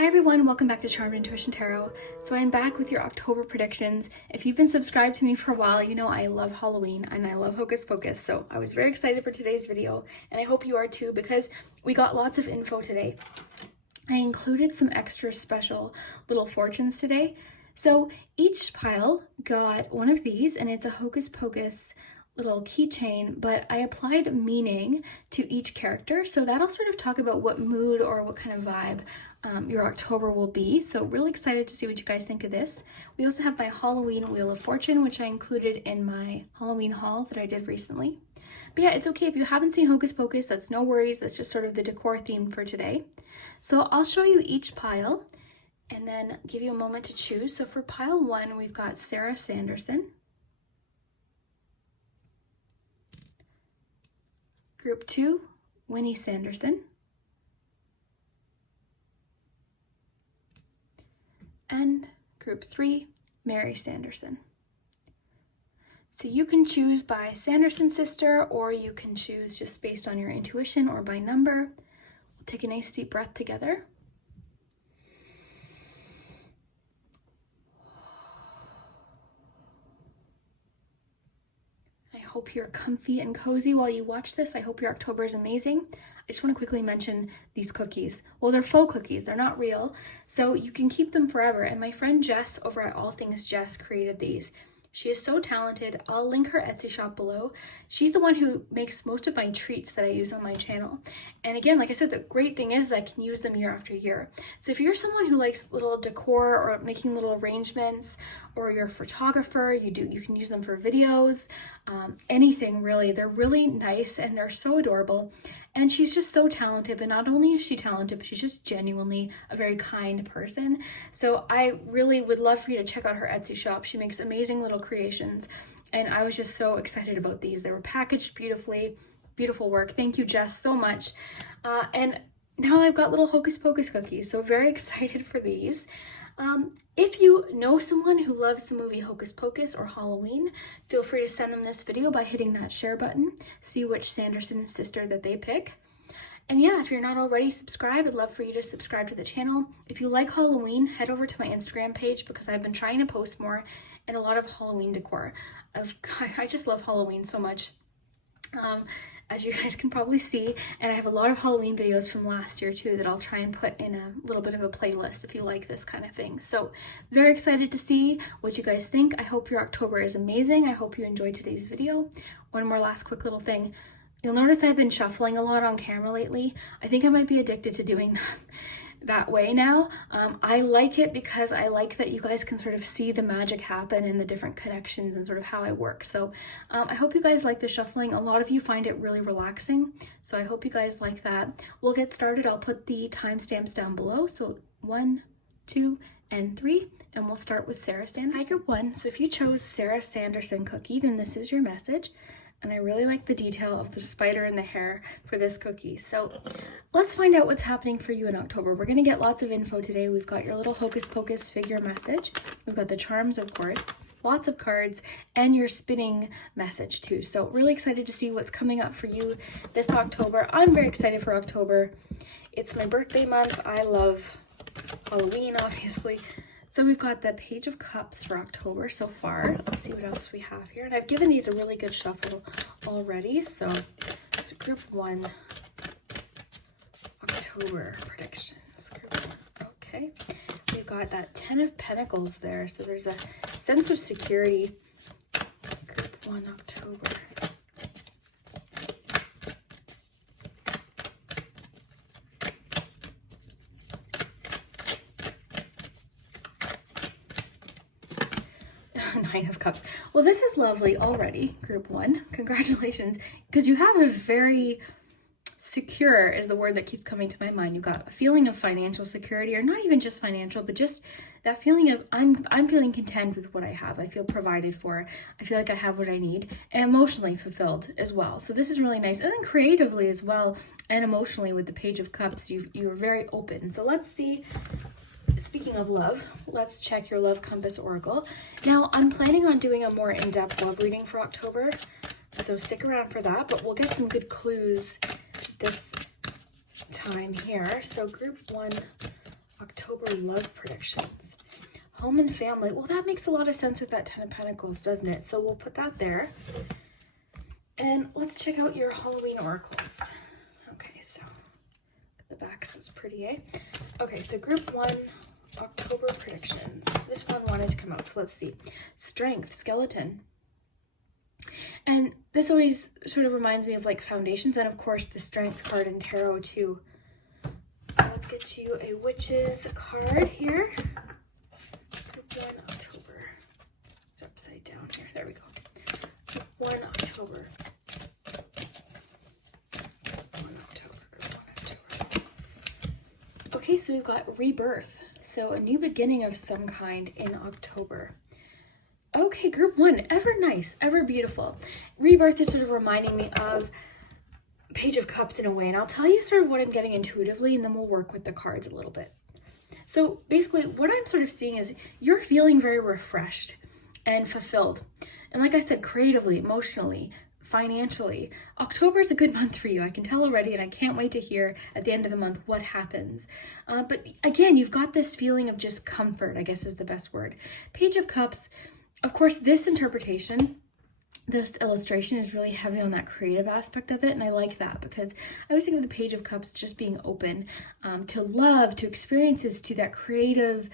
Hi everyone, welcome back to Charmed Intuition Tarot. So I'm back with your October predictions. If you've been subscribed to me for a while, you know I love Halloween and I love Hocus Pocus. So I was very excited for today's video and I hope you are too because we got lots of info today. I included some extra special little fortunes today. So each pile got one of these and it's a Hocus Pocus little keychain, but I applied meaning to each character, so that'll sort of talk about what mood or what kind of vibe your October will be. So really excited to see what you guys think of this. We also have my Halloween Wheel of Fortune, which I included in my Halloween haul that I did recently. But yeah, it's okay if you haven't seen Hocus Pocus, that's no worries, that's just sort of the decor theme for today. So I'll show you each pile and then give you a moment to choose. So for pile 1, we've got Sarah Sanderson. Group 2, Winnie Sanderson. And Group 3, Mary Sanderson. So you can choose by Sanderson sister, or you can choose just based on your intuition or by number. We'll take a nice deep breath together. I hope you're comfy and cozy while you watch this. I hope your October is amazing. I just want to quickly mention these cookies. Well, they're faux cookies, they're not real, so you can keep them forever. And my friend Jess over at All Thingzz Jess created these. She is so talented. I'll link her Etsy shop below. She's the one who makes most of my treats that I use on my channel. And again, like I said, the great thing is I can use them year after year. So if you're someone who likes little decor or making little arrangements, or you're a photographer, you can use them for videos, anything really. They're really nice and they're so adorable. And she's just so talented, but not only is she talented, but she's just genuinely a very kind person. So I really would love for you to check out her Etsy shop. She makes amazing little creations and I was just so excited about these. They were packaged beautifully, beautiful work. Thank you, Jess, so much. And now I've got little Hocus Pocus cookies, so very excited for these. If you know someone who loves the movie Hocus Pocus or Halloween, feel free to send them this video by hitting that share button, see which Sanderson sister that they pick. And yeah, if you're not already subscribed, I'd love for you to subscribe to the channel. If you like Halloween, head over to my Instagram page because I've been trying to post more and a lot of Halloween decor. I just love Halloween so much. As you guys can probably see, and I have a lot of Halloween videos from last year too that I'll try and put in a little bit of a playlist if you like this kind of thing. So very excited to see what you guys think. I hope your October is amazing. I hope you enjoyed today's video. One more last quick little thing. You'll notice I've been shuffling a lot on camera lately. I think I might be addicted to doing that way now. I like it because I like that you guys can sort of see the magic happen and the different connections and sort of how I work. So I hope you guys like the shuffling. A lot of you find it really relaxing, so I hope you guys like that. We'll get started. I'll put the timestamps down below. So 1, 2, and 3, and we'll start with Sarah Sanderson. Hi, Group 1. So if you chose Sarah Sanderson cookie, then this is your message. And I really like the detail of the spider in the hair for this cookie. So let's find out what's happening for you in October. We're gonna get lots of info today. We've got your little Hocus Pocus figure message. We've got the charms, of course, lots of cards, and your spinning message too. So really excited to see what's coming up for you this October. I'm very excited for October. It's my birthday month. I love Halloween, obviously. So we've got the Page of Cups for October so far. Let's see what else we have here. And I've given these a really good shuffle already. So it's Group 1 October predictions. Group 1. Okay. We've got that 10 of Pentacles there. So there's a sense of security. Group 1 October. Nine of Cups. Well, this is lovely already, Group 1. Congratulations, because you have a very secure is the word that keeps coming to my mind. You've got a feeling of financial security, or not even just financial, but just that feeling of I'm feeling content with what I have. I feel provided for. I feel like I have what I need, and emotionally fulfilled as well. So this is really nice. And then creatively as well, and emotionally with the Page of Cups, you're very open. So let's see. Speaking of love, let's check your Love Compass Oracle. Now, I'm planning on doing a more in-depth love reading for October, so stick around for that, but we'll get some good clues this time here. So Group 1 October love predictions. Home and family. Well, that makes a lot of sense with that 10 of Pentacles, doesn't it? So we'll put that there. And let's check out your Halloween oracles. Okay, so the backs is pretty, eh? Okay, so group 1, October predictions. This one wanted to come out, so let's see. Strength, skeleton. And this always sort of reminds me of like foundations, and of course the strength card in tarot too. So let's get you a witch's card here. Group 1 October. It's upside down here. There we go. Group 1 October. Group 1 October. Okay, so we've got rebirth. So a new beginning of some kind in October. Okay, group 1, ever nice, ever beautiful. Rebirth is sort of reminding me of Page of Cups in a way, and I'll tell you sort of what I'm getting intuitively, and then we'll work with the cards a little bit. So basically, what I'm sort of seeing is you're feeling very refreshed and fulfilled. And like I said, creatively, emotionally, financially, October is a good month for you. I can tell already, and I can't wait to hear at the end of the month what happens. But again, you've got this feeling of just comfort, I guess is the best word. Page of Cups, of course, this interpretation, this illustration is really heavy on that creative aspect of it, and I like that because I always think of the Page of Cups just being open to love, to experiences, to that creative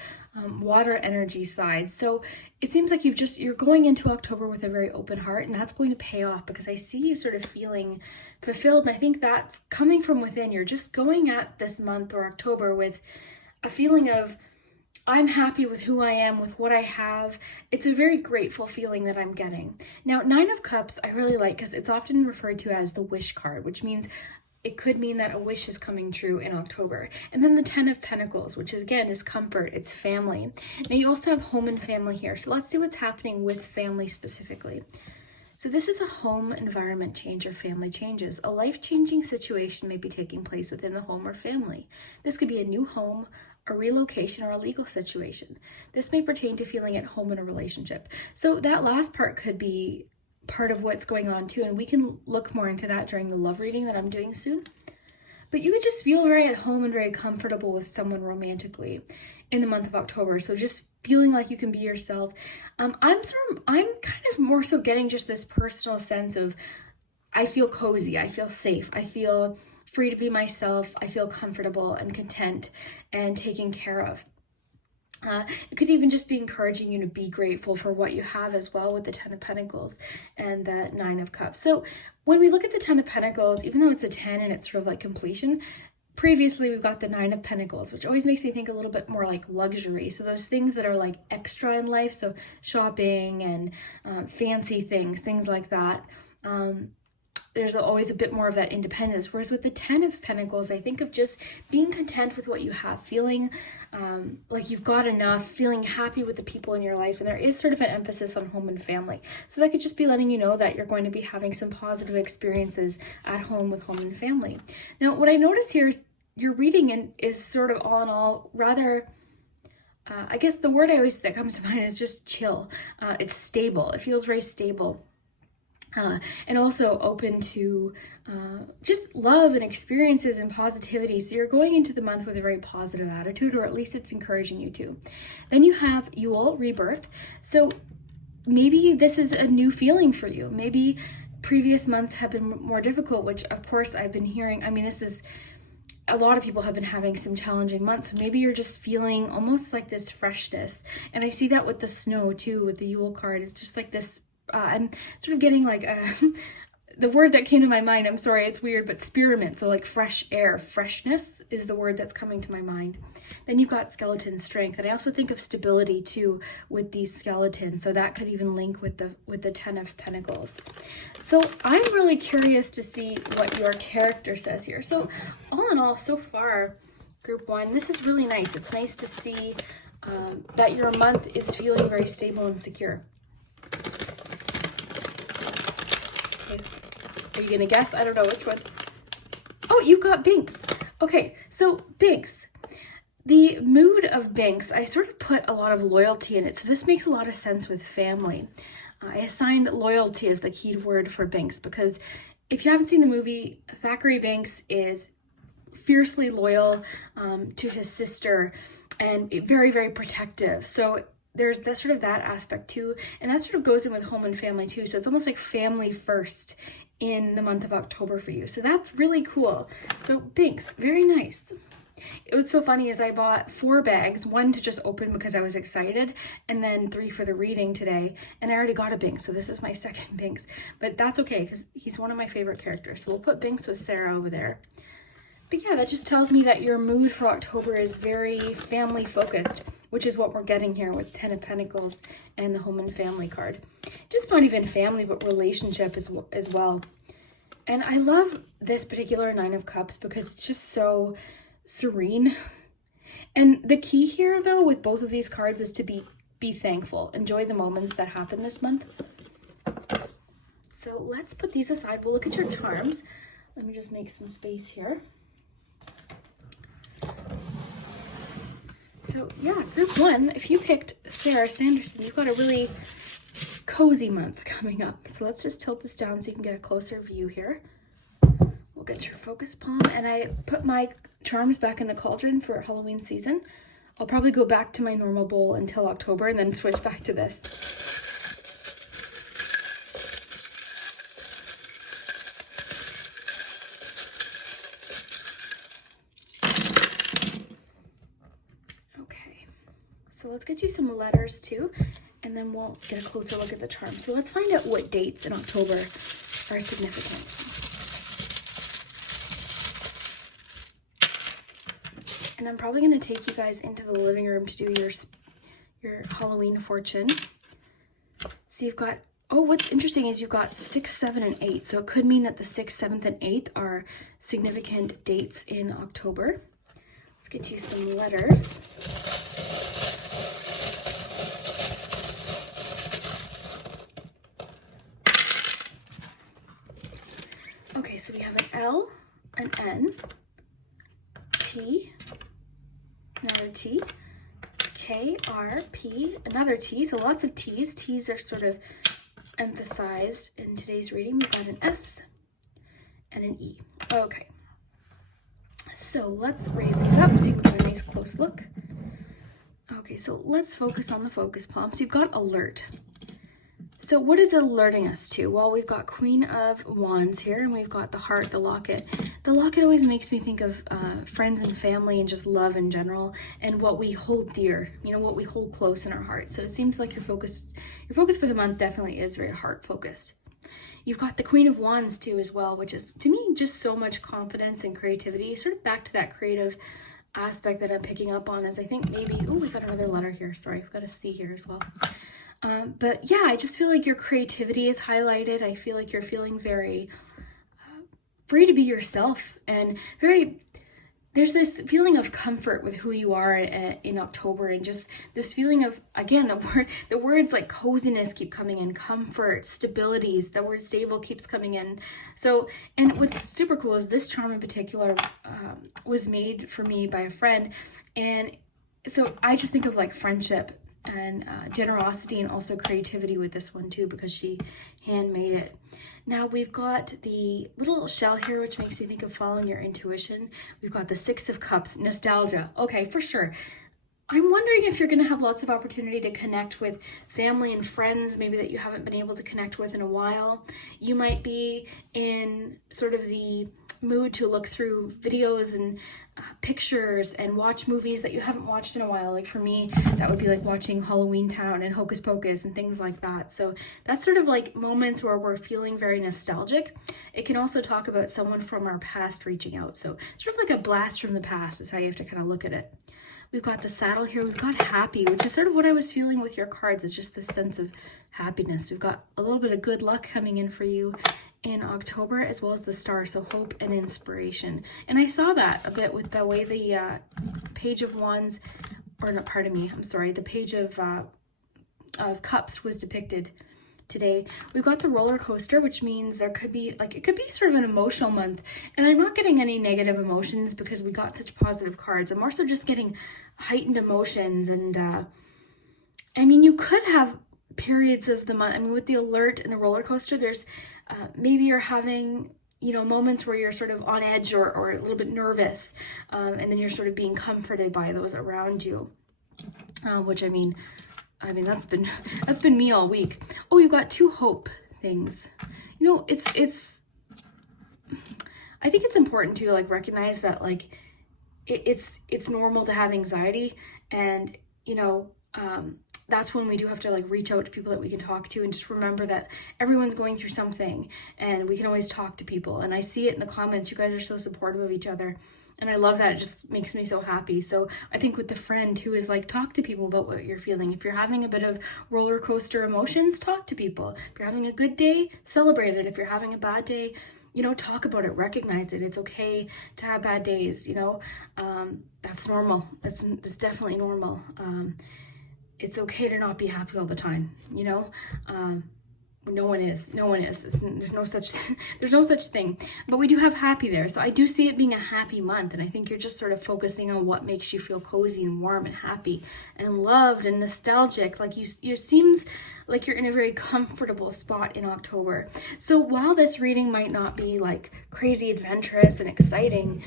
water energy side. So it seems like you're going into October with a very open heart, and that's going to pay off because I see you sort of feeling fulfilled, and I think that's coming from within. You're just going at this month or October with a feeling of, I'm happy with who I am, with what I have. It's a very grateful feeling that I'm getting. Now, 9 of Cups, I really like because it's often referred to as the wish card, which means it could mean that a wish is coming true in October. And then the 10 of Pentacles, which is, again, is comfort, it's family. Now, you also have home and family here. So let's see what's happening with family specifically. So this is a home environment change or family changes. A life-changing situation may be taking place within the home or family. This could be a new home, a relocation, or a legal situation. This may pertain to feeling at home in a relationship. So that last part could be part of what's going on too, and we can look more into that during the love reading that I'm doing soon. But you could just feel very at home and very comfortable with someone romantically in the month of October. So just feeling like you can be yourself. I'm kind of more so getting just this personal sense of, I feel cozy, I feel safe, I feel free to be myself, I feel comfortable and content and taken care of. It could even just be encouraging you to be grateful for what you have as well with the 10 of Pentacles and the 9 of Cups. So when we look at the 10 of Pentacles, even though it's a 10 and it's sort of like completion, previously we've got the 9 of Pentacles, which always makes me think a little bit more like luxury. So those things that are like extra in life, so shopping and fancy things like that. There's always a bit more of that independence. Whereas with the 10 of Pentacles, I think of just being content with what you have, feeling like you've got enough, feeling happy with the people in your life. And there is sort of an emphasis on home and family. So that could just be letting you know that you're going to be having some positive experiences at home with home and family. Now, what I notice here is your reading is sort of all in all rather, I guess the word that comes to mind is just chill. It's stable. It feels very stable. And also open to just love and experiences and positivity. So you're going into the month with a very positive attitude, or at least it's encouraging you to. Then you have Yule, rebirth. So maybe this is a new feeling for you. Maybe previous months have been more difficult, which of course I've been hearing. I mean, a lot of people have been having some challenging months. So maybe you're just feeling almost like this freshness. And I see that with the snow too, with the Yule card. It's just like this, I'm sort of getting like the word that came to my mind, I'm sorry, it's weird, but spearmint, so like fresh air, freshness is the word that's coming to my mind. Then you've got skeleton strength, and I also think of stability too with these skeletons, so that could even link with the 10 of Pentacles. So I'm really curious to see what your character says here. So all in all, so far, group 1, this is really nice. It's nice to see that your month is feeling very stable and secure. Are you gonna guess? I don't know which one. Oh, you got Binks. Okay, so Binks. The mood of Binks, I sort of put a lot of loyalty in it, so this makes a lot of sense with family. I assigned loyalty as the key word for Binks because if you haven't seen the movie, Thackeray Binks is fiercely loyal to his sister and very, very protective. So there's this sort of that aspect too. And that sort of goes in with home and family too. So it's almost like family first in the month of October for you. So that's really cool. So Binks, very nice. It was so funny as I bought 4 bags, 1 to just open because I was excited, and then 3 for the reading today. And I already got a Binks, so this is my second Binks. But that's okay because he's one of my favorite characters. So we'll put Binks with Sarah over there. But yeah, that just tells me that your mood for October is very family focused, which is what we're getting here with 10 of Pentacles and the home and family card. Just not even family, but relationship as well. And I love this particular 9 of Cups because it's just so serene. And the key here though with both of these cards is to be thankful. Enjoy the moments that happen this month. So let's put these aside. We'll look at your charms. Let me just make some space here. So yeah, group 1, if you picked Sarah Sanderson, you've got a really cozy month coming up. So let's just tilt this down so you can get a closer view here. We'll get your focus palm, and I put my charms back in the cauldron for Halloween season. I'll probably go back to my normal bowl until October and then switch back to this. So let's get you some letters too, and then we'll get a closer look at the charm. So let's find out what dates in October are significant. And I'm probably going to take you guys into the living room to do your Halloween fortune. So you've got, oh, what's interesting is you've got 6, 7, and 8. So it could mean that the 6th, 7th, and 8th are significant dates in October. Let's get you some letters. Okay, so we have an L, an N, T, another T, K, R, P, another T. So lots of T's. T's are sort of emphasized in today's reading. We've got an S and an E. Okay, so let's raise these up so you can get a nice close look. Okay, so let's focus on the focus palm. So you've got alert. So what is it alerting us to? Well, we've got Queen of Wands here, and we've got the heart, the locket. The locket always makes me think of friends and family and just love in general, and what we hold dear, you know, what we hold close in our heart. So it seems like your focus for the month definitely is very heart focused. You've got the Queen of Wands too as well, which is to me just so much confidence and creativity, sort of back to that creative aspect that I'm picking up on, as I think maybe, oh, we've got another letter here. Sorry, we've got a C here as well. But yeah, I just feel like your creativity is highlighted. I feel like you're feeling very free to be yourself, and there's this feeling of comfort with who you are in October, and just this feeling of, again, the words like coziness keep coming in, comfort, stabilities, the word stable keeps coming in. So, and what's super cool is this charm in particular was made for me by a friend, and so I just think of like friendship and generosity, and also creativity with this one too, because she handmade it. Now we've got the little shell here, which makes you think of following your intuition. We've got the 6 of Cups, nostalgia. Okay, for sure. I'm wondering if you're going to have lots of opportunity to connect with family and friends, maybe that you haven't been able to connect with in a while. You might be in sort of the mood to look through videos and pictures and watch movies that you haven't watched in a while. Like for me, that would be like watching Halloween Town and Hocus Pocus and things like that. So that's sort of like moments where we're feeling very nostalgic. It can also talk about someone from our past reaching out. So sort of like a blast from the past is how you have to kind of look at it. We've got the saddle here. We've got happy, which is sort of what I was feeling with your cards. It's just this sense of happiness. We've got a little bit of good luck coming in for you in October, as well as the star, so hope and inspiration. And I saw that a bit with the way the Page of Wands, or no, pardon me, I'm sorry, the Page of Cups was depicted today. We've got the roller coaster, which means there could be like, it could be sort of an emotional month, and I'm not getting any negative emotions because we got such positive cards. I'm more so just getting heightened emotions, and I mean, you could have periods of the month. I mean, with the alert and the roller coaster, there's maybe you're having you know, moments where you're sort of on edge or a little bit nervous, and then you're sort of being comforted by those around you, which I mean, that's been me all week. Oh, you've got 2 hope things. You know, I think it's important to like recognize that like it's normal to have anxiety, and you know, that's when we do have to like reach out to people that we can talk to, and just remember that everyone's going through something and we can always talk to people. And I see it in the comments, you guys are so supportive of each other, and I love that. It just makes me so happy. So I think with the friend who is like, talk to people about what you're feeling. If you're having a bit of roller coaster emotions, talk to people. If you're having a good day, celebrate it. If you're having a bad day, you know, talk about it, recognize it. It's okay to have bad days, you know. That's normal. That's definitely normal. It's okay to not be happy all the time, you know. No one is. There's no such thing. But we do have happy there. So I do see it being a happy month, and I think you're just sort of focusing on what makes you feel cozy and warm and happy and loved and nostalgic. Like you seems like you're in a very comfortable spot in October. So while this reading might not be like crazy adventurous and exciting,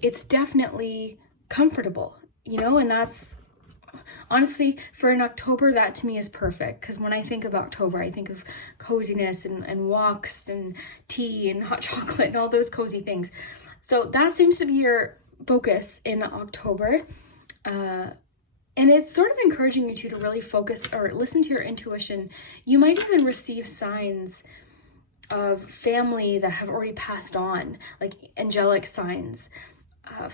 it's definitely comfortable, you know, and that's honestly, for an October, that to me is perfect, because when I think of October, I think of coziness and walks and tea and hot chocolate and all those cozy things. So that seems to be your focus in October. And it's sort of encouraging you to really focus or listen to your intuition. You might even receive signs of family that have already passed on, like angelic signs.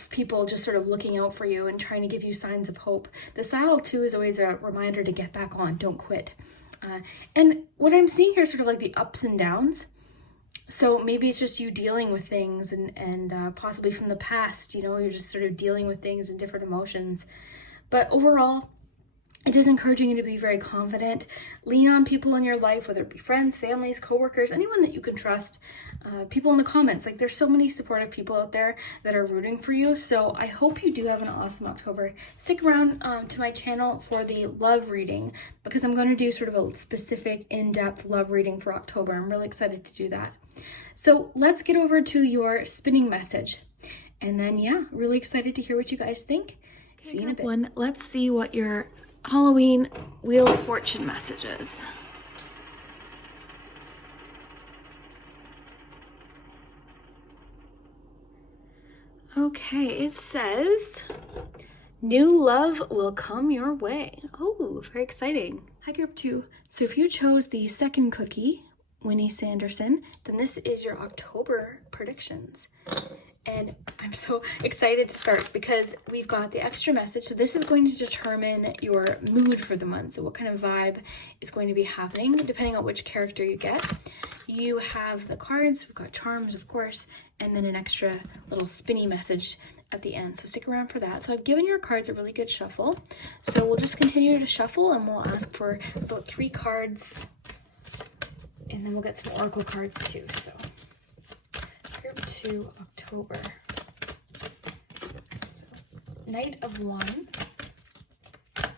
People just sort of looking out for you and trying to give you signs of hope. The saddle too is always a reminder to get back on, don't quit. And what I'm seeing here is sort of like the ups and downs. So maybe it's just you dealing with things and possibly from the past, you know, you're just sort of dealing with things and different emotions. But overall, it is encouraging you to be very confident. Lean on people in your life, whether it be friends, families, coworkers, anyone that you can trust. People in the comments, like there's so many supportive people out there that are rooting for you. So I hope you do have an awesome October. Stick around to my channel for the love reading, because I'm going to do sort of a specific in-depth love reading for October. I'm really excited to do that. So let's get over to your spinning message. And then, yeah, really excited to hear what you guys think. See you in a bit. Let's see what your Halloween Wheel of Fortune messages. Okay, it says, new love will come your way. Oh, very exciting. Hi, group 2. So if you chose the second cookie, Winnie Sanderson, then this is your October predictions. And I'm so excited to start because we've got the extra message. So this is going to determine your mood for the month. So what kind of vibe is going to be happening depending on which character you get. You have the cards, we've got charms, of course, and then an extra little spinny message at the end. So stick around for that. So I've given your cards a really good shuffle. So we'll just continue to shuffle and we'll ask for about 3 cards. And then we'll get some oracle cards too. So group 2, October. So Knight of Wands. Got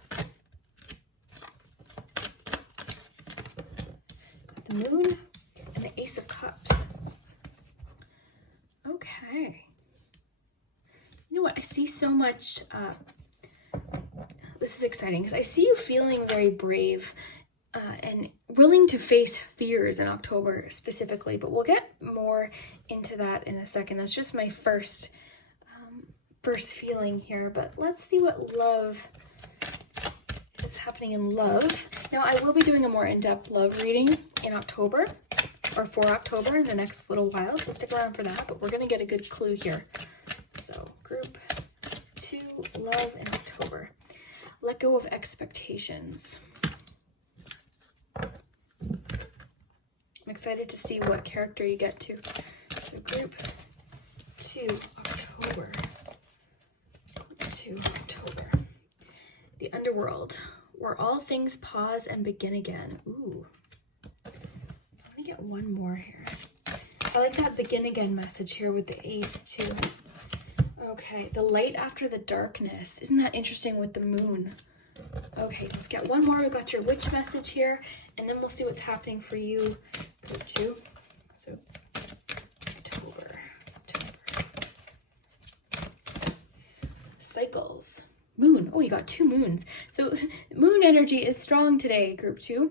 the Moon and the Ace of Cups. Okay. You know what? I see so much. This is exciting because I see you feeling very brave and willing to face fears in October specifically, but we'll get more into that in a second. That's just my first feeling here, but let's see what love is happening in love. Now, I will be doing a more in-depth love reading in October, or for October in the next little while, so stick around for that, but we're going to get a good clue here. So, group 2, love in October. Let go of expectations. I'm excited to see what character you get to. So group 2, October. Group 2, October. The underworld, where all things pause and begin again. Ooh. I want to get one more here. I like that begin again message here with the ace too. Okay, the light after the darkness. Isn't that interesting with the moon? Okay, let's get one more. We've got your witch message here, and then we'll see what's happening for you, group 2. So, October. cycles. Moon. Oh, you got 2 moons. So moon energy is strong today, group 2.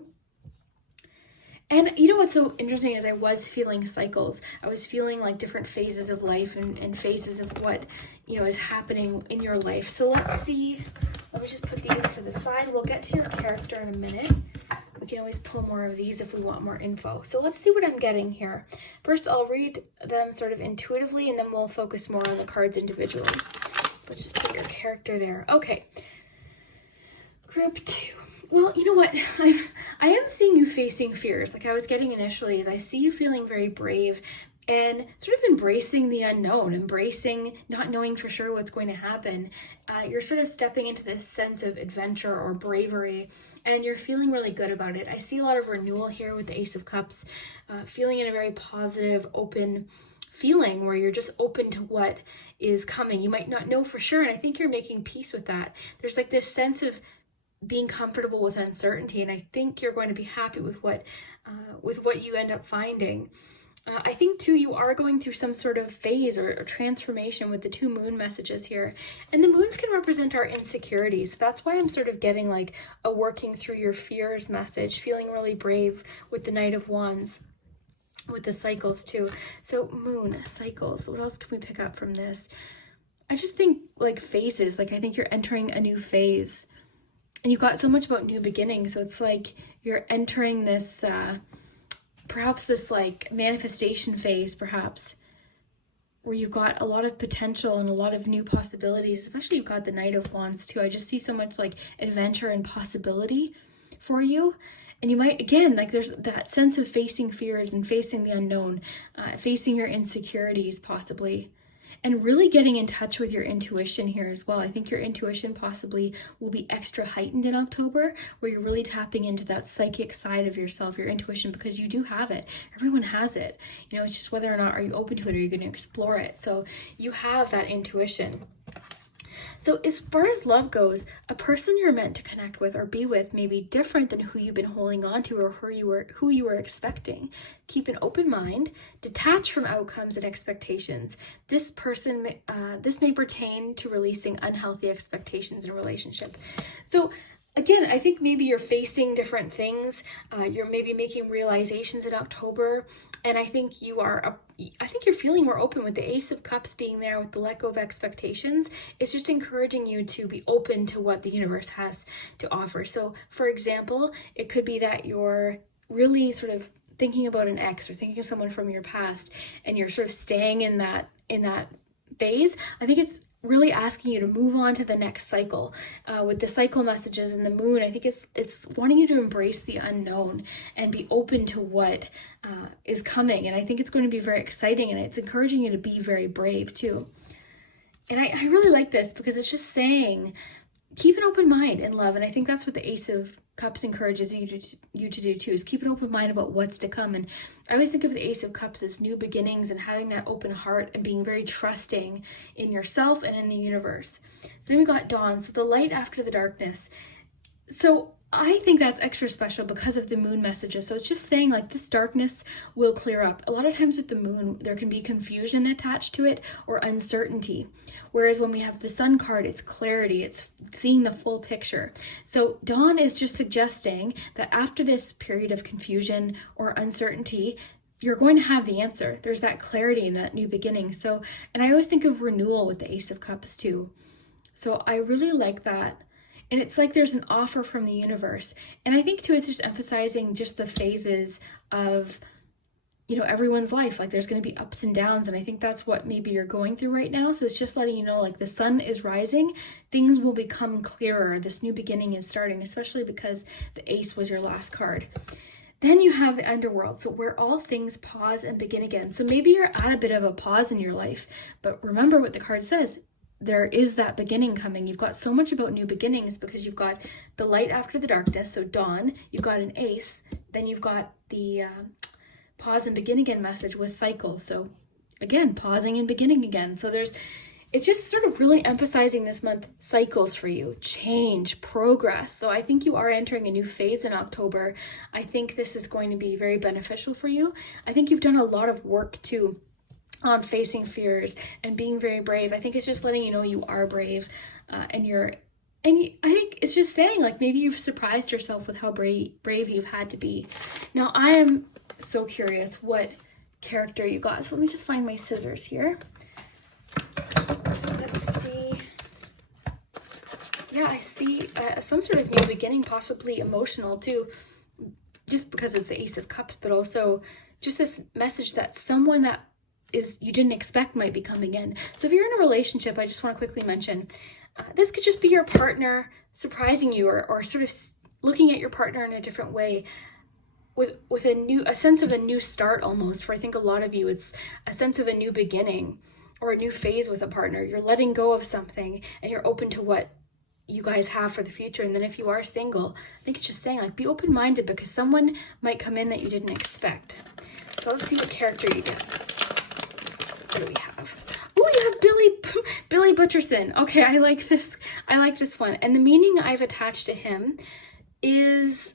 And you know what's so interesting is I was feeling cycles. I was feeling like different phases of life and phases of what, is happening in your life. So let's see. Let me just put these to the side. We'll get to your character in a minute. We can always pull more of these if we want more info. So let's see what I'm getting here. First, I'll read them sort of intuitively, and then we'll focus more on the cards individually. Let's just put your character there. Okay. Group 2. Well, you know what? I am seeing you facing fears. Like I was getting initially, is I see you feeling very brave and sort of embracing the unknown, embracing not knowing for sure what's going to happen. You're sort of stepping into this sense of adventure or bravery, and you're feeling really good about it. I see a lot of renewal here with the Ace of Cups, feeling in a very positive, open feeling where you're just open to what is coming. You might not know for sure, and I think you're making peace with that. There's like this sense of being comfortable with uncertainty, and I think you're going to be happy with what you end up finding. I think too you are going through some sort of phase or transformation with the 2 moon messages here, and the moons can represent our insecurities. That's why I'm sort of getting like a working through your fears message, feeling really brave with the Knight of Wands, with the cycles too. So moon cycles, what else can we pick up from this? I just think like phases, like I think you're entering a new phase. And you've got so much about new beginnings, so it's like you're entering this, perhaps this like manifestation phase, perhaps, where you've got a lot of potential and a lot of new possibilities, especially you've got the Knight of Wands too. I just see so much like adventure and possibility for you. And you might, again, like there's that sense of facing fears and facing the unknown, facing your insecurities possibly. And really getting in touch with your intuition here as well. I think your intuition possibly will be extra heightened in October, where you're really tapping into that psychic side of yourself, your intuition, because you do have it. Everyone has it. It's just whether or not are you open to it or are you going to explore it. So you have that intuition. So as far as love goes, a person you're meant to connect with or be with may be different than who you've been holding on to or who you were expecting. Keep an open mind, detach from outcomes and expectations. This may pertain to releasing unhealthy expectations in a relationship. So again, I think maybe you're facing different things. You're maybe making realizations in October, and I think you're feeling more open with the Ace of Cups being there with the let go of expectations. It's just encouraging you to be open to what the universe has to offer. So, for example, it could be that you're really sort of thinking about an ex or thinking of someone from your past, and you're sort of staying in that phase. I think it's really asking you to move on to the next cycle. With the cycle messages and the moon, I think it's wanting you to embrace the unknown and be open to what is coming. And I think it's going to be very exciting, and it's encouraging you to be very brave too. And I really like this because it's just saying, keep an open mind in love. And I think that's what the Ace of Cups encourages you to do too, is keep an open mind about what's to come. And I always think of the Ace of Cups as new beginnings and having that open heart and being very trusting in yourself and in the universe. So then we got dawn, so the light after the darkness. So I think that's extra special because of the moon messages. So it's just saying like this darkness will clear up. A lot of times with the moon, there can be confusion attached to it or uncertainty. Whereas when we have the sun card, it's clarity, it's seeing the full picture. So dawn is just suggesting that after this period of confusion or uncertainty, you're going to have the answer. There's that clarity and that new beginning. So, and I always think of renewal with the Ace of Cups too. So I really like that. And it's like there's an offer from the universe. And I think too, it's just emphasizing just the phases of, everyone's life. Like there's going to be ups and downs. And I think that's what maybe you're going through right now. So it's just letting you know, like the sun is rising, things will become clearer. This new beginning is starting, especially because the Ace was your last card. Then you have the underworld, so where all things pause and begin again. So maybe you're at a bit of a pause in your life, but remember what the card says. There is that beginning coming. You've got so much about new beginnings because you've got the light after the darkness, so dawn, you've got an Ace, then you've got the pause and begin again message with cycle. So again, pausing and beginning again. So it's just sort of really emphasizing this month cycles for you, change, progress. So I think you are entering a new phase in October. I think this is going to be very beneficial for you. I think you've done a lot of work too on facing fears and being very brave. I think it's just letting you know you are brave, I think it's just saying, like, maybe you've surprised yourself with how brave you've had to be. Now, I am so curious what character you got. So let me just find my scissors here. So let's see. Yeah, I see some sort of new beginning, possibly emotional too, just because it's the Ace of Cups, but also just this message that someone that you didn't expect might be coming in. So if you're in a relationship, I just want to quickly mention, this could just be your partner surprising you, or sort of looking at your partner in a different way, with a sense of a new start almost. For I think a lot of you, it's a sense of a new beginning or a new phase with a partner. You're letting go of something and you're open to what you guys have for the future. And then if you are single, I think it's just saying, like, be open-minded, because someone might come in that you didn't expect. So let's see what character you get. What do we have? Oh, you have Billy Butcherson. Okay, I like this one. And the meaning I've attached to him is,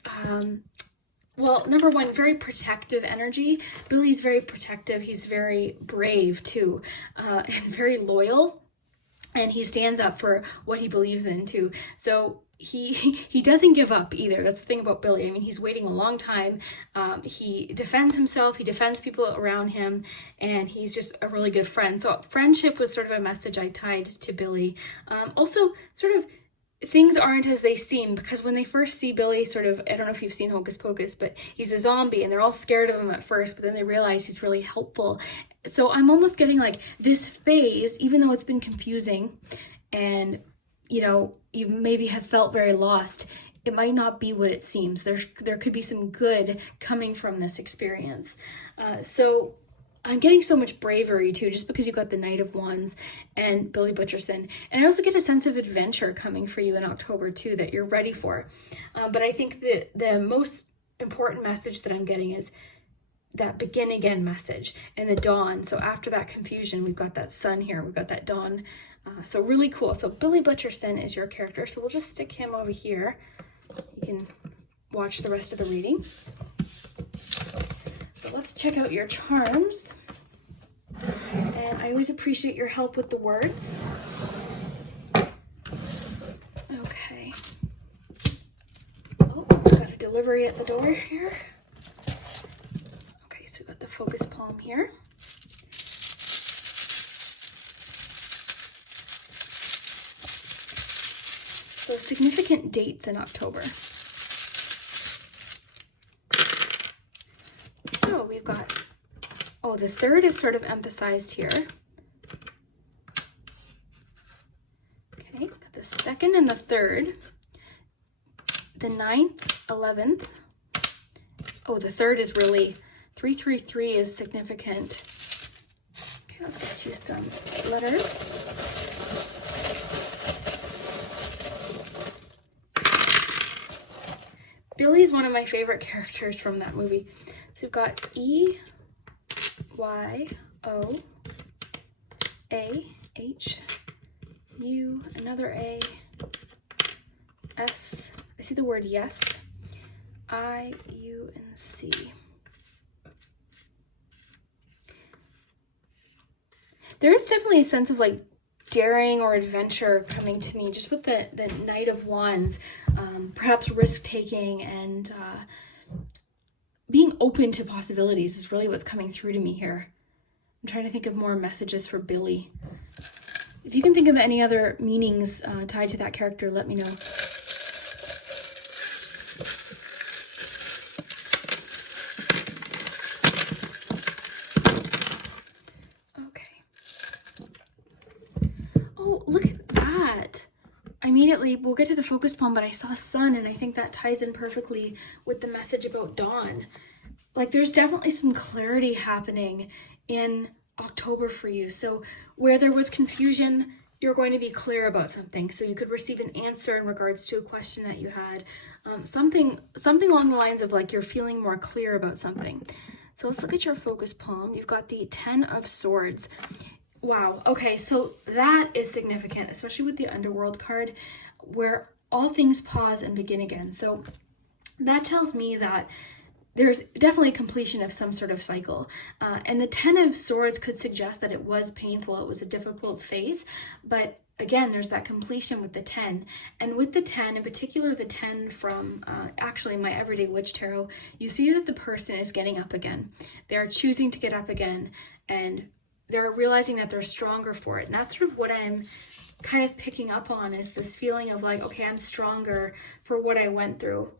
well, number one, very protective energy. Billy's very protective. He's very brave too, and very loyal. And he stands up for what he believes in too. So he doesn't give up either. That's the thing about Billy. I mean, he's waiting a long time. He defends himself. He defends people around him, and he's just a really good friend. So friendship was sort of a message I tied to Billy. Also, sort of, things aren't as they seem, because when they first see Billy, sort of, I don't know if you've seen Hocus Pocus, but he's a zombie and they're all scared of him at first, but then they realize he's really helpful. So I'm almost getting like this phase, even though it's been confusing and, you know, you maybe have felt very lost, it might not be what it seems. There could be some good coming from this experience. So I'm getting so much bravery too, just because you got the Knight of Wands and Billy Butcherson. And I also get a sense of adventure coming for you in October too, that you're ready for. But I think the most important message that I'm getting is that begin again message and the dawn. So after that confusion, we've got that sun here, we've got that dawn. So really cool. So Billy Butcherson is your character. So we'll just stick him over here. You can watch the rest of the reading. So let's check out your charms. And I always appreciate your help with the words. Okay. Oh, got a delivery at the door here. Okay, so we got the focus palm here. So significant dates in October. So we've got, oh, the 3rd is sort of emphasized here. Okay, got the 2nd and the 3rd. The 9th, 11th. Oh, the 3rd is really, 333 is significant. Okay, let's get you some letters. Billy's one of my favorite characters from that movie. So we've got E, Y, O, A, H, U, another A, S, I see the word yes, I, U, and C. There is definitely a sense of like daring or adventure coming to me, just with the Knight of Wands, perhaps risk-taking and being open to possibilities is really what's coming through to me here. I'm trying to think of more messages for Billy. If you can think of any other meanings tied to that character, let me know. Oh, look at that. Immediately, we'll get to the focus palm, but I saw sun, and I think that ties in perfectly with the message about dawn. Like, there's definitely some clarity happening in October for you. So where there was confusion, you're going to be clear about something. So you could receive an answer in regards to a question that you had. Something along the lines of like you're feeling more clear about something. So let's look at your focus palm. You've got the 10 of Swords. Wow. Okay, so that is significant, especially with the Underworld card, where all things pause and begin again. So that tells me that there's definitely completion of some sort of cycle. And the 10 of Swords could suggest that it was painful, it was a difficult phase, but again, there's that completion with the 10. And with the 10, in particular the 10 from actually my Everyday Witch Tarot, you see that the person is getting up again. They're choosing to get up again, and they're realizing that they're stronger for it. And that's sort of what I'm kind of picking up on, is this feeling of like, okay, I'm stronger for what I went through.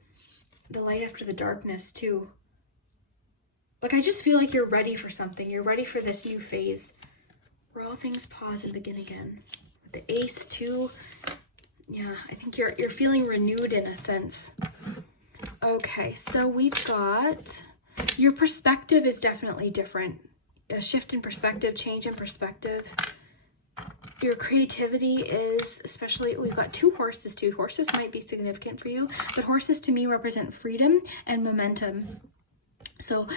The light after the darkness too. Like, I just feel like you're ready for something. You're ready for this new phase where all things pause and begin again. The Ace too. Yeah, I think you're feeling renewed in a sense. Okay, so we've got your perspective is definitely different. A shift in perspective, change in perspective. Your creativity is, especially, we've got 2 horses too. Horses might be significant for you, but horses to me represent freedom and momentum. So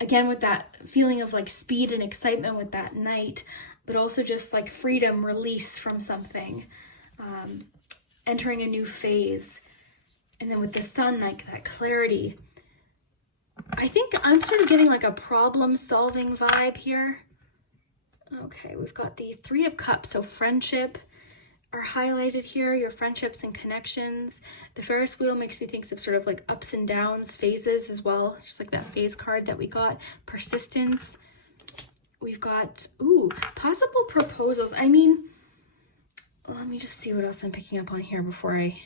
again, with that feeling of like speed and excitement with that knight, but also just like freedom, release from something, entering a new phase. And then with the sun, like that clarity. I think I'm sort of getting like a problem solving vibe here. Okay, we've got the 3 of Cups, so friendship are highlighted here, your friendships and connections. The Ferris wheel makes me think of sort of like ups and downs, phases as well, just like that phase card that we got. Persistence. We've got, ooh, possible proposals. I mean, let me just see what else I'm picking up on here before I...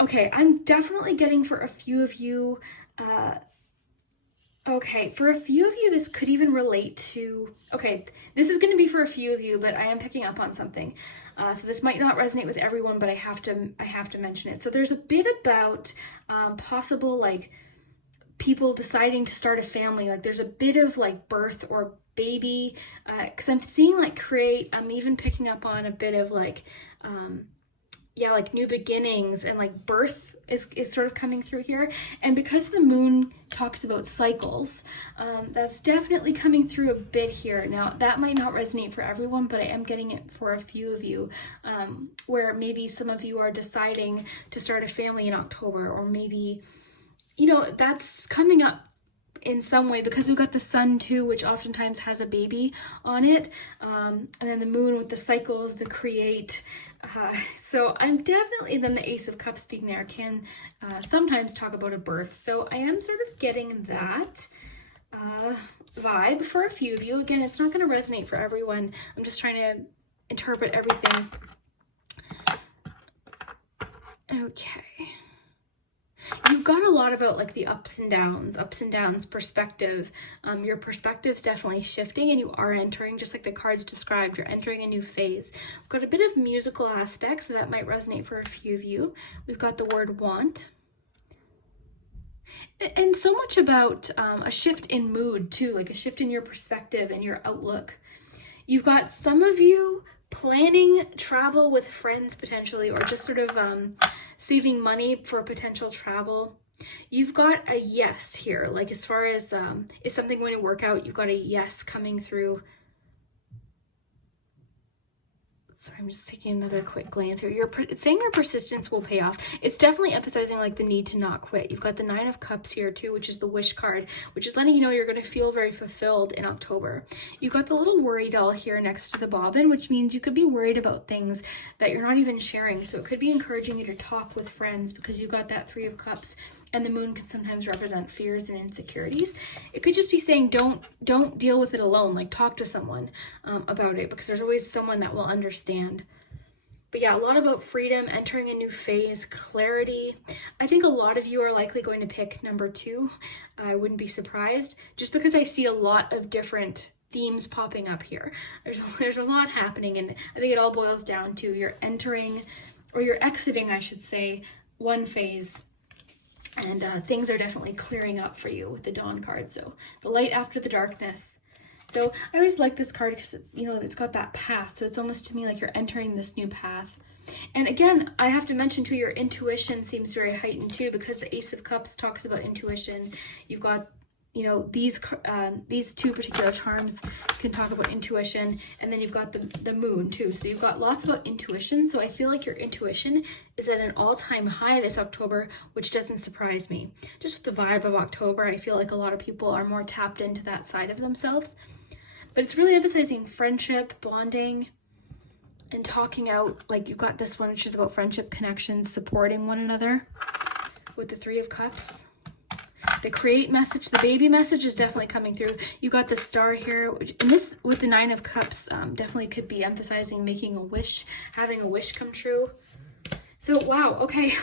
Okay, I'm definitely getting for a few of you, okay, for a few of you, this could even relate to, okay, this is going to be for a few of you, but I am picking up on something. So this might not resonate with everyone, but I have to mention it. So there's a bit about possible like people deciding to start a family. Like there's a bit of like birth or baby, because I'm seeing like create. I'm even picking up on a bit of like, yeah, like new beginnings, and like birth is sort of coming through here. And because the moon talks about cycles, that's definitely coming through a bit here. Now, that might not resonate for everyone, but I am getting it for a few of you, where maybe some of you are deciding to start a family in October, or maybe, you know, that's coming up in some way because we've got the sun too, which oftentimes has a baby on it, and then the moon with the cycles, the create. So I'm definitely, then the Ace of Cups being there can sometimes talk about a birth. So I am sort of getting that vibe for a few of you. Again, it's not going to resonate for everyone. I'm just trying to interpret everything. Okay. You've got a lot about like the ups and downs perspective. Your perspective's definitely shifting, and you are entering, just like the cards described, you're entering a new phase. We've got a bit of musical aspects, so that might resonate for a few of you. We've got the word want. And so much about a shift in mood too, like a shift in your perspective and your outlook. You've got some of you planning travel with friends potentially, or just sort of saving money for potential travel. You've got a yes here, like as far as is something going to work out, you've got a yes coming through. Sorry, I'm just taking another quick glance here. It's saying your persistence will pay off. It's definitely emphasizing like the need to not quit. You've got the 9 of Cups here too, which is the wish card, which is letting you know you're going to feel very fulfilled in October. You've got the little worry doll here next to the bobbin, which means you could be worried about things that you're not even sharing. So it could be encouraging you to talk with friends, because you've got that 3 of Cups, and the moon can sometimes represent fears and insecurities. It could just be saying don't deal with it alone, like talk to someone about it, because there's always someone that will understand. But yeah, a lot about freedom, entering a new phase, clarity. I think a lot of you are likely going to pick number 2. I wouldn't be surprised, just because I see a lot of different themes popping up here. There's a lot happening, and I think it all boils down to you're entering, or you're exiting, I should say, one phase. And things are definitely clearing up for you with the Dawn card. So the light after the darkness. So I always like this card because it's, you know, it's got that path. So it's almost to me like you're entering this new path. And again, I have to mention too, your intuition seems very heightened too, because the Ace of Cups talks about intuition. You've got you know, these two particular charms can talk about intuition, and then you've got the moon too. So you've got lots about intuition. So I feel like your intuition is at an all-time high this October, which doesn't surprise me. Just with the vibe of October, I feel like a lot of people are more tapped into that side of themselves. But it's really emphasizing friendship, bonding, and talking out. Like you've got this one, which is about friendship, connections, supporting one another with the Three of Cups. The create message, the baby message is definitely coming through. You got the star here, and this with the Nine of Cups definitely could be emphasizing making a wish, having a wish come true. So wow, okay.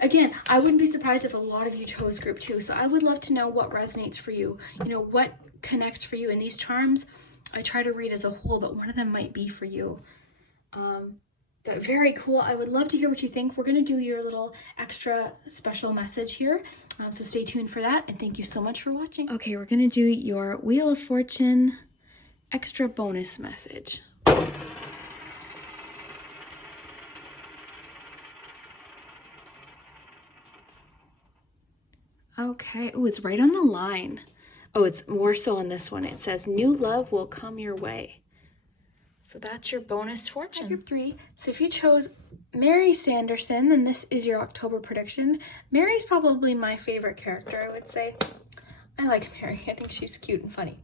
Again, I wouldn't be surprised if a lot of you chose group 2. So I would love to know what resonates for you. You know, what connects for you. And these charms, I try to read as a whole, but one of them might be for you. Very cool. I would love to hear what you think. We're going to do your little extra special message here. So stay tuned for that. And thank you so much for watching. Okay, we're going to do your Wheel of Fortune extra bonus message. Okay. Oh, it's right on the line. Oh, it's more so on this one. It says, new love will come your way. So that's your bonus fortune. Group 3. So if you chose Mary Sanderson, then this is your October prediction. Mary's probably my favorite character, I would say. I like Mary. I think she's cute and funny.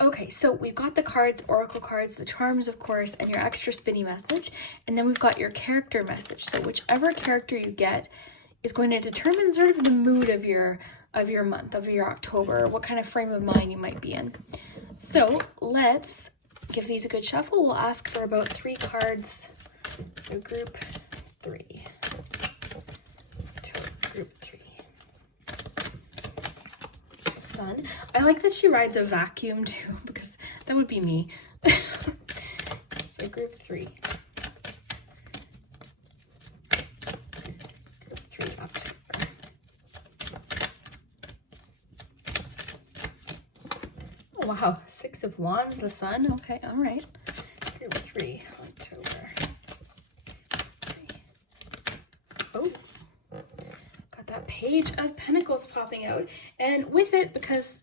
Okay, so we've got the cards, oracle cards, the charms, of course, and your extra spinny message. And then we've got your character message. So whichever character you get is going to determine sort of the mood of your month, of your October, what kind of frame of mind you might be in. So let's give these a good shuffle. We'll ask for about 3 cards. So group 3. Group 3. Sun. I like that she rides a vacuum too, because that would be me. So group 3. Group 3 October. Oh, wow. 6 of Wands, the Sun. Okay, all right. Group 3 October. 3. Oh. That Page of Pentacles popping out, and with it, because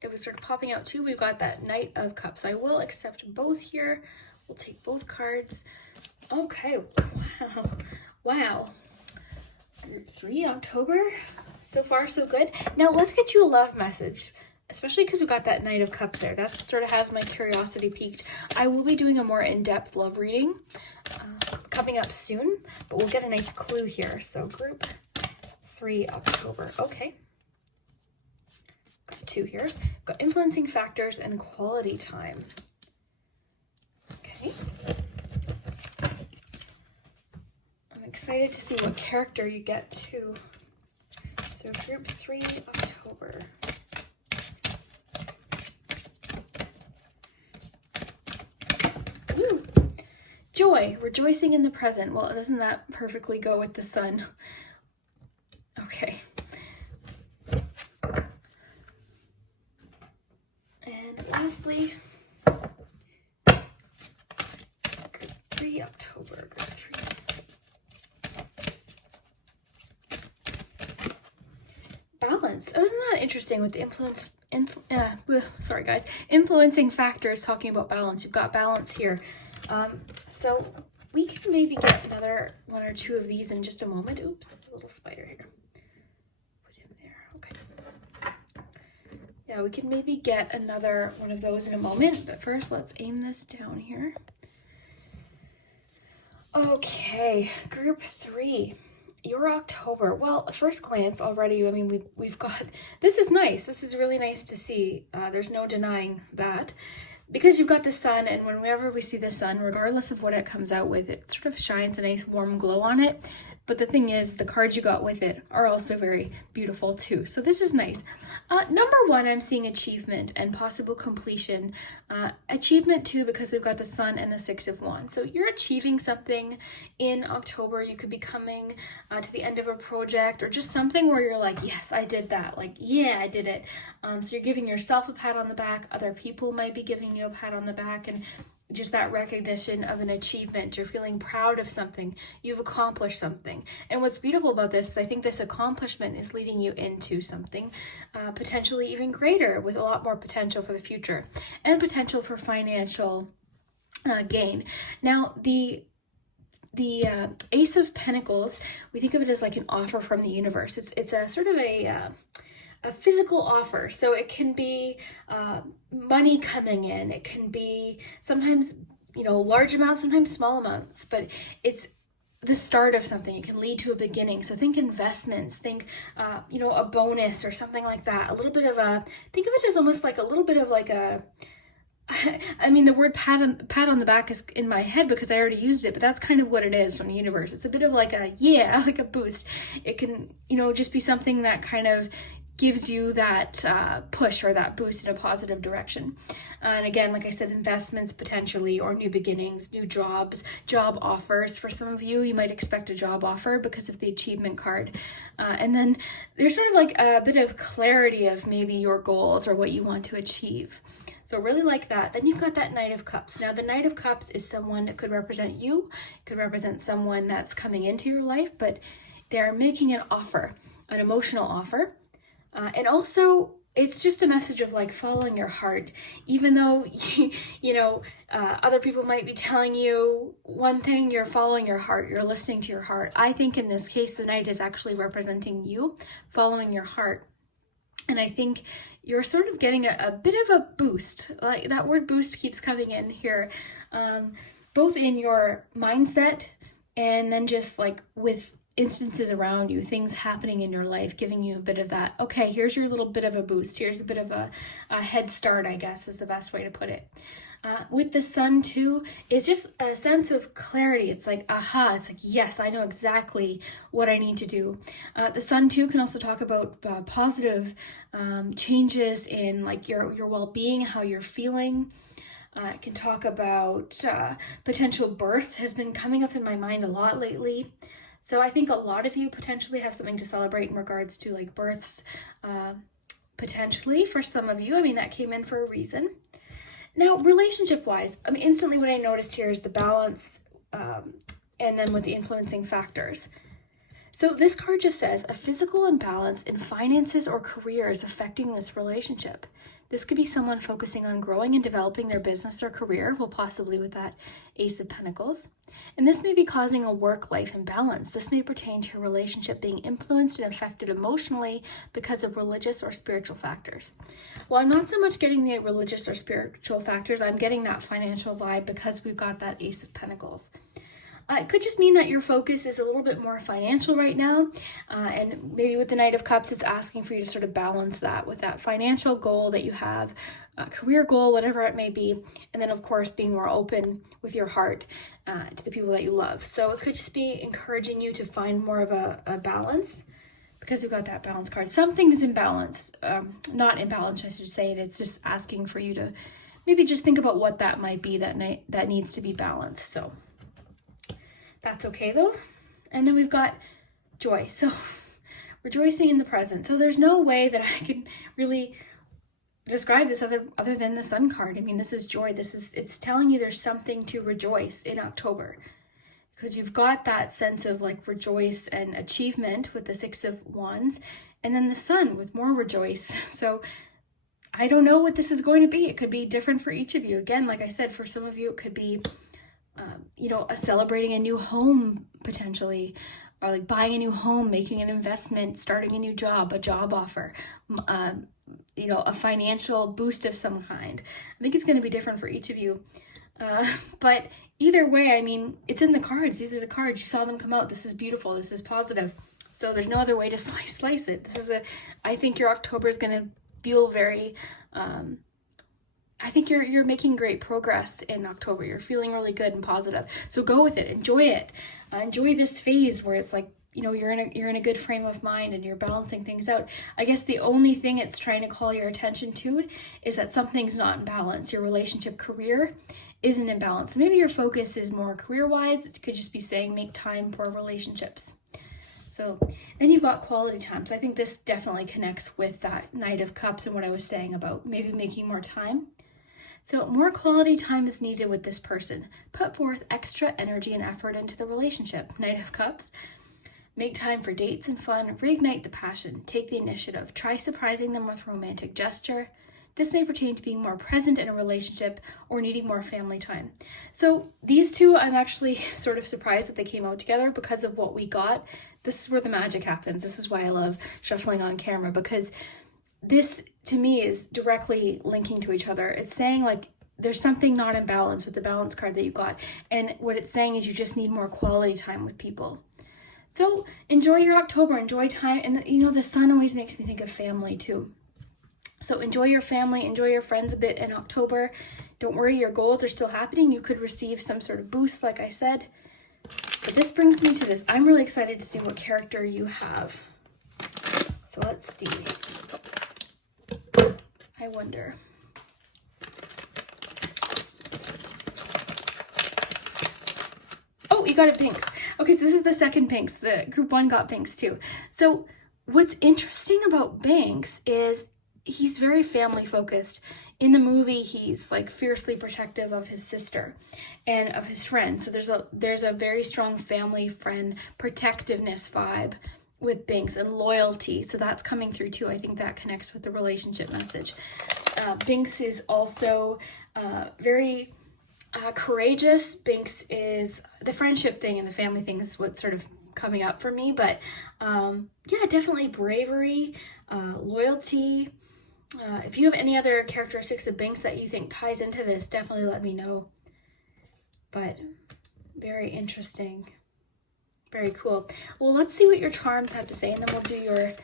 it was sort of popping out too, we've got that Knight of Cups. I will accept both here. We'll take both cards. Okay, wow. Group 3 October, so far so good. Now let's get you a love message, especially because we've got that Knight of Cups there. That sort of has my curiosity piqued. I will be doing a more in-depth love reading coming up soon, but we'll get a nice clue here. So group 3 October. Okay. Got 2 here. Got influencing factors and quality time. Okay. I'm excited to see what character you get too. So group 3 October. Ooh. Joy, rejoicing in the present. Well, doesn't that perfectly go with the Sun? Okay. And lastly, group 3 October, group 3. Balance. Oh, isn't that interesting with the influencing factors talking about balance. You've got balance here. So we can maybe get another 1 or 2 of these in just a moment. Oops, a little spider here. Yeah, we can maybe get another one of those in a moment, but first let's aim this down here. Okay, group 3, your October. Well, at first glance already, I mean, we've got, this is nice. This is really nice to see. There's no denying that. Because you've got the Sun, and whenever we see the Sun, regardless of what it comes out with, it sort of shines a nice warm glow on it. But the thing is, the cards you got with it are also very beautiful too. So this is nice. Number 1, I'm seeing achievement and possible completion. Achievement too, because we've got the Sun and the 6 of Wands. So you're achieving something in October. You could be coming to the end of a project, or just something where you're like, yes, I did that. Like, yeah, I did it. So you're giving yourself a pat on the back. Other people might be giving you a pat on the back. And just that recognition of an achievement. You're feeling proud of something. You've accomplished something. And what's beautiful about this is I think this accomplishment is leading you into something potentially even greater, with a lot more potential for the future and potential for financial gain. Now, the Ace of Pentacles, we think of it as like an offer from the universe. It's a sort of a physical offer. So it can be money coming in. It can be sometimes, large amounts, sometimes small amounts, but it's the start of something. It can lead to a beginning. So think investments, think, a bonus or something like that. A little bit of think of it as almost like a little bit of like a, I mean, the word pat on the back is in my head because I already used it, but that's kind of what it is from the universe. It's a bit of like like a boost. It can, just be something that kind of gives you that push or that boost in a positive direction. And again, like I said, investments potentially, or new beginnings, new jobs, job offers. For some of you, you might expect a job offer because of the achievement card. And then there's sort of like a bit of clarity of maybe your goals or what you want to achieve. So really like that. Then you've got that Knight of Cups. Now the Knight of Cups is someone that could represent you, could represent someone that's coming into your life, but they're making an offer, an emotional offer. And also, it's just a message of like following your heart, even though, other people might be telling you one thing, you're following your heart, you're listening to your heart. I think in this case, the Knight is actually representing you following your heart. And I think you're sort of getting a bit of a boost. Like that word boost keeps coming in here, both in your mindset and then just like with instances around you, things happening in your life, giving you a bit of that, okay, here's your little bit of a boost. Here's a bit of a head start, I guess is the best way to put it. With the Sun too, it's just a sense of clarity. It's like, aha, it's like, yes, I know exactly what I need to do. The Sun too can also talk about positive changes in like your well-being, how you're feeling. It can talk about potential birth, has been coming up in my mind a lot lately. So I think a lot of you potentially have something to celebrate in regards to like births, potentially for some of you. I mean, that came in for a reason. Now, relationship-wise, instantly what I noticed here is the balance, and then with the influencing factors. So this card just says a physical imbalance in finances or career is affecting this relationship. This could be someone focusing on growing and developing their business or career, well, possibly with that Ace of Pentacles. And this may be causing a work-life imbalance. This may pertain to a relationship being influenced and affected emotionally because of religious or spiritual factors. Well, I'm not so much getting the religious or spiritual factors. I'm getting that financial vibe because we've got that Ace of Pentacles. It could just mean that your focus is a little bit more financial right now. And maybe with the Knight of Cups, it's asking for you to sort of balance that with that financial goal that you have, career goal, whatever it may be. And then, of course, being more open with your heart to the people that you love. So it could just be encouraging you to find more of a balance, because we've got that balance card. Something is in balance, not in balance, I should say. It's just asking for you to maybe just think about what that might be that needs to be balanced. So that's okay though. And then we've got joy. So rejoicing in the present. So there's no way that I can really describe this other than the Sun card. I mean, this is joy. It's telling you there's something to rejoice in October, because you've got that sense of like rejoice and achievement with the Six of Wands, and then the Sun with more rejoice. So I don't know what this is going to be. It could be different for each of you. Again, like I said, for some of you, it could be celebrating a new home potentially, or like buying a new home, making an investment, starting a new job, a job offer, a financial boost of some kind. I think it's going to be different for each of you. But either way, I mean, it's in the cards. These are the cards. You saw them come out. This is beautiful. This is positive. So there's no other way to slice it. I think your October is going to feel very, I think you're making great progress in October. You're feeling really good and positive. So go with it. Enjoy it. Enjoy this phase where it's like, you're in a good frame of mind and you're balancing things out. I guess the only thing it's trying to call your attention to is that something's not in balance. Your relationship career isn't in balance. Maybe your focus is more career-wise. It could just be saying make time for relationships. So then you've got quality time. So I think this definitely connects with that Knight of Cups and what I was saying about maybe making more time. So more quality time is needed with this person. Put forth extra energy and effort into the relationship. Knight of Cups. Make time for dates and fun. Reignite the passion. Take the initiative. Try surprising them with romantic gesture. This may pertain to being more present in a relationship or needing more family time. So these two, I'm actually sort of surprised that they came out together because of what we got. This is where the magic happens. This is why I love shuffling on camera, because this to me is directly linking to each other. It's saying like there's something not in balance with the balance card that you got. And what it's saying is you just need more quality time with people. So enjoy your October, enjoy time. And you know, the sun always makes me think of family too. So enjoy your family, enjoy your friends a bit in October. Don't worry, your goals are still happening. You could receive some sort of boost, like I said. But this brings me to this. I'm really excited to see what character you have. So let's see. I wonder. Oh, you got it pinks. Okay, so this is the second pinks. The group 1 got pinks too. So what's interesting about Binks is he's very family focused. In the movie, he's like fiercely protective of his sister and of his friend. So there's a very strong family friend protectiveness vibe with Binks and loyalty. So that's coming through too. I think that connects with the relationship message. Binks is also very courageous. Binks is the friendship thing and the family thing is what's sort of coming up for me. But yeah, definitely bravery, loyalty. If you have any other characteristics of Binks that you think ties into this, definitely let me know. But very interesting. Very cool. Well, let's see what your charms have to say, and then we'll do your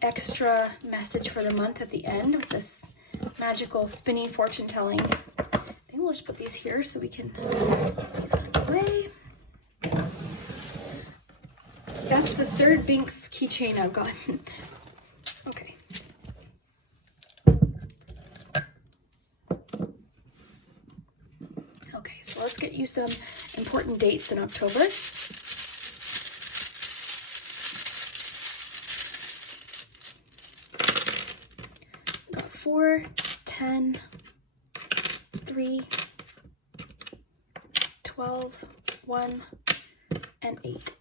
extra message for the month at the end with this magical spinny fortune telling. I think we'll just put these here so we can put these out of the way. That's the third Binks keychain I've gotten. Okay. Okay, so let's get you some important dates in October. Got 4, 10, 3, 12, 1, and 8.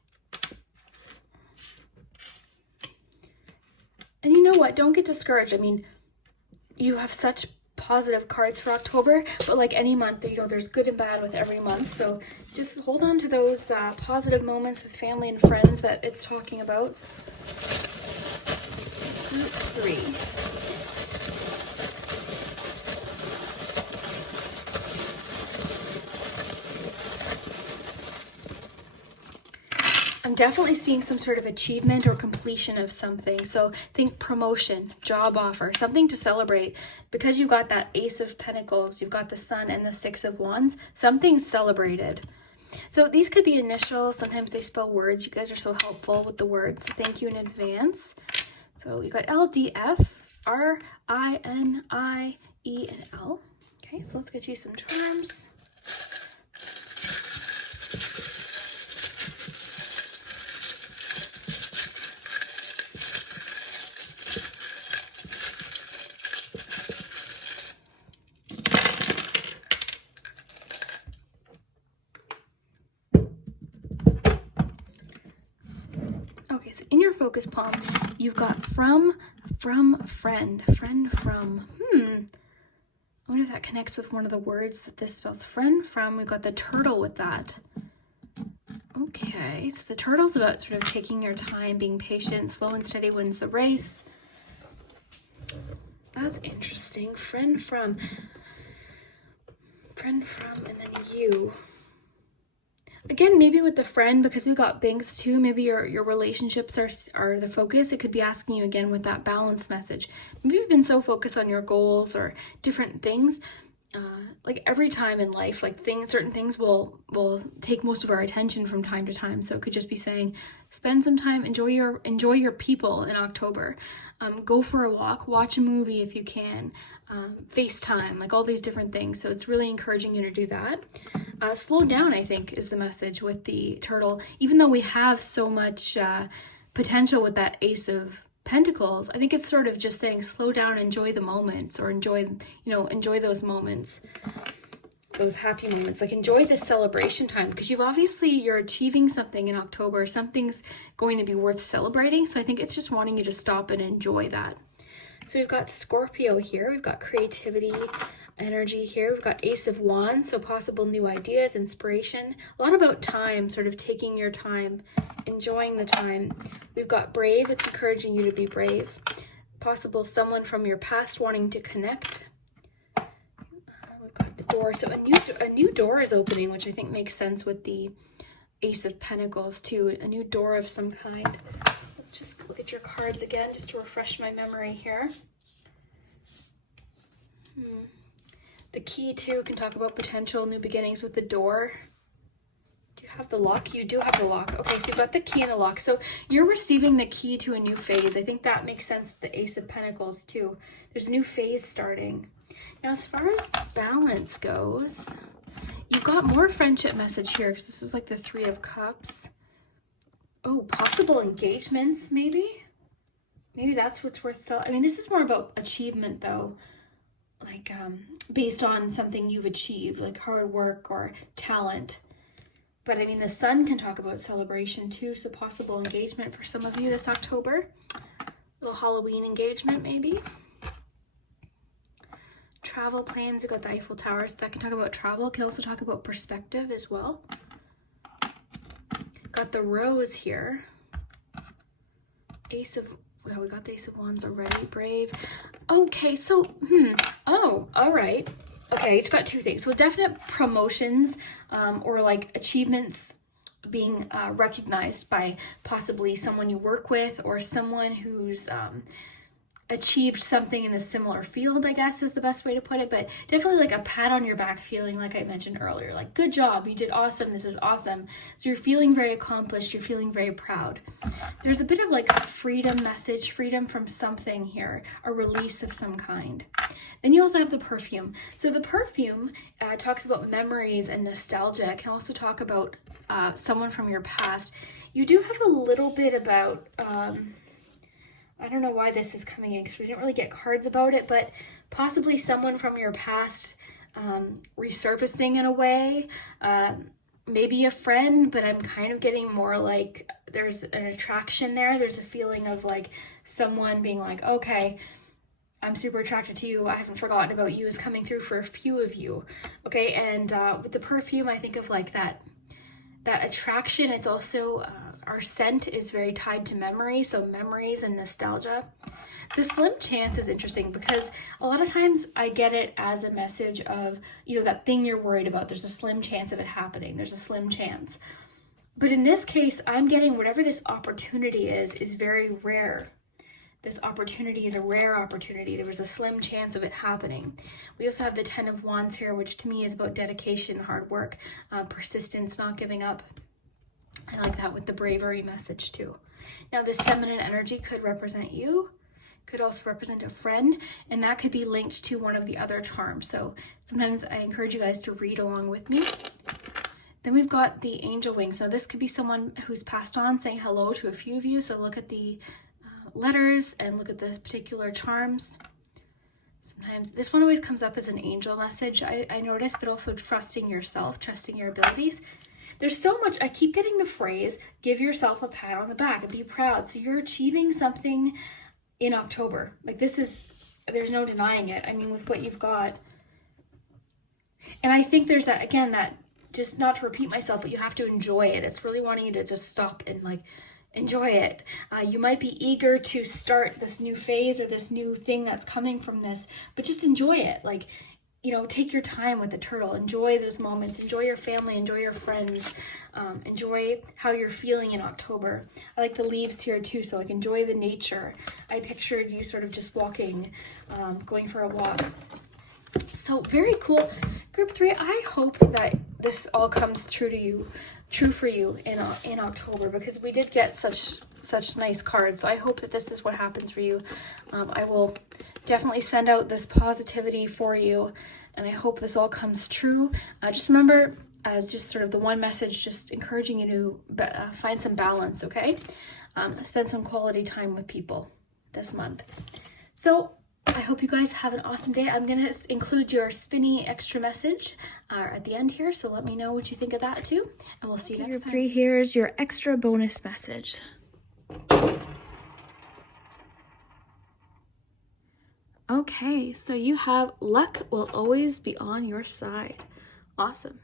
And you know what? Don't get discouraged. I mean, you have such positive cards for October, but like any month, you know, there's good and bad with every month. So just hold on to those positive moments with family and friends that it's talking about. Group 3. I'm definitely seeing some sort of achievement or completion of something. So think promotion, job offer, something to celebrate. Because you got that Ace of Pentacles, you've got the Sun and the Six of Wands, something's celebrated. So these could be initials. Sometimes they spell words. You guys are so helpful with the words. So thank you in advance. So you got L, D, F, R, I, N, I, E, and L. Okay, so let's get you some charms. In your focus palm, you've got from, friend, from. I wonder if that connects with one of the words that this spells. Friend, from. We've got the turtle with that. Okay, so the turtle's about sort of taking your time, being patient, slow and steady wins the race. That's interesting. Friend, from, and then you. Again, maybe with the friend, because we got Binks too, maybe your relationships are the focus. It could be asking you again with that balance message. Maybe you've been so focused on your goals or different things. Like every time in life, like certain things will take most of our attention from time to time. So it could just be saying, spend some time, enjoy your people in October. Go for a walk, watch a movie if you can, FaceTime, like all these different things. So it's really encouraging you to do that. Slow down, I think, is the message with the turtle. Even though we have so much potential with that Ace of Pentacles, I think it's sort of just saying slow down, enjoy the moments, or enjoy those moments, those happy moments. Like enjoy this celebration time, because you're achieving something in October. Something's going to be worth celebrating. So I think it's just wanting you to stop and enjoy that. So we've got Scorpio here. We've got creativity energy here. We've got Ace of Wands, so possible new ideas, inspiration. A lot about time, sort of taking your time, enjoying the time. We've got Brave. It's encouraging you to be brave. Possible someone from your past wanting to connect. We've got the Door. So a new door is opening, which I think makes sense with the Ace of Pentacles too. A new door of some kind. Let's just look at your cards again, just to refresh my memory here. The Key too can talk about potential new beginnings with the Door. Do you have the Lock? You do have the Lock. Okay, so you've got the Key and the Lock. So you're receiving the key to a new phase. I think that makes sense with the Ace of Pentacles too. There's a new phase starting. Now, as far as balance goes, you've got more friendship message here, because this is like the Three of Cups. Oh, possible engagements, maybe? Maybe that's what's worth selling. I mean, this is more about achievement though. Like based on something you've achieved, like hard work or talent. But I mean, the Sun can talk about celebration too, so possible engagement for some of you this October. Little Halloween engagement maybe. Travel plans, you've got the Eiffel Tower, so that can talk about travel. It can also talk about perspective as well. Got the Rose here. Well, we got the Ace of Wands already. Brave. Okay, so, oh, all right. Okay, it's got two things. So definite promotions or like achievements being recognized by possibly someone you work with, or someone who's achieved something in a similar field, I guess is the best way to put it. But definitely like a pat on your back feeling, like I mentioned earlier, like good job, you did awesome, this is awesome. So you're feeling very accomplished, you're feeling very proud. There's a bit of like a freedom message, freedom from something here, a release of some kind. Then you also have the Perfume. So the Perfume talks about memories and nostalgia. It can also talk about someone from your past. You do have a little bit about I don't know why this is coming in, because we didn't really get cards about it, but possibly someone from your past resurfacing in a way. Maybe a friend, but I'm kind of getting more like there's an attraction there. There's a feeling of like someone being like, okay, I'm super attracted to you, I haven't forgotten about you, is coming through for a few of you. Okay, and with the Perfume, I think of like that attraction. It's also our scent is very tied to memory, so memories and nostalgia. The Slim Chance is interesting, because a lot of times I get it as a message of, you know, that thing you're worried about, there's a slim chance of it happening, there's a slim chance. But in this case, I'm getting whatever this opportunity is very rare. This opportunity is a rare opportunity. There was a slim chance of it happening. We also have the Ten of Wands here, which to me is about dedication, hard work, persistence, not giving up. I like that with the bravery message too. Now this feminine energy could represent you, could also represent a friend, and that could be linked to one of the other charms. So sometimes I encourage you guys to read along with me. Then we've got the angel wings. Now this could be someone who's passed on saying hello to a few of you. So look at the letters and look at the particular charms. Sometimes this one always comes up as an angel message, I notice, but also trusting yourself, trusting your abilities. There's so much. I keep getting the phrase, give yourself a pat on the back and be proud. So you're achieving something in October. Like there's no denying it. I mean, with what you've got. And I think there's that, again, that just not to repeat myself, but you have to enjoy it. It's really wanting you to just stop and like enjoy it. You might be eager to start this new phase or this new thing that's coming from this, but just enjoy it. Like, you know, take your time with the turtle. Enjoy those moments. Enjoy your family. Enjoy your friends. Enjoy how you're feeling in October. I like the leaves here too, so like enjoy the nature. I pictured you sort of just walking, going for a walk. So very cool. Group 3, I hope that this all comes true for you in October, because we did get such nice cards. So I hope that this is what happens for you. I will definitely send out this positivity for you, and I hope this all comes true. Just remember, as just sort of the one message, just encouraging you to find some balance, okay? Spend some quality time with people. this month. So I hope you guys have an awesome day. I'm going to include your spinny extra message at the end here, so let me know what you think of that too, and we'll see you next time. 3, here's your extra bonus message. Okay, so you have luck will always be on your side. Awesome.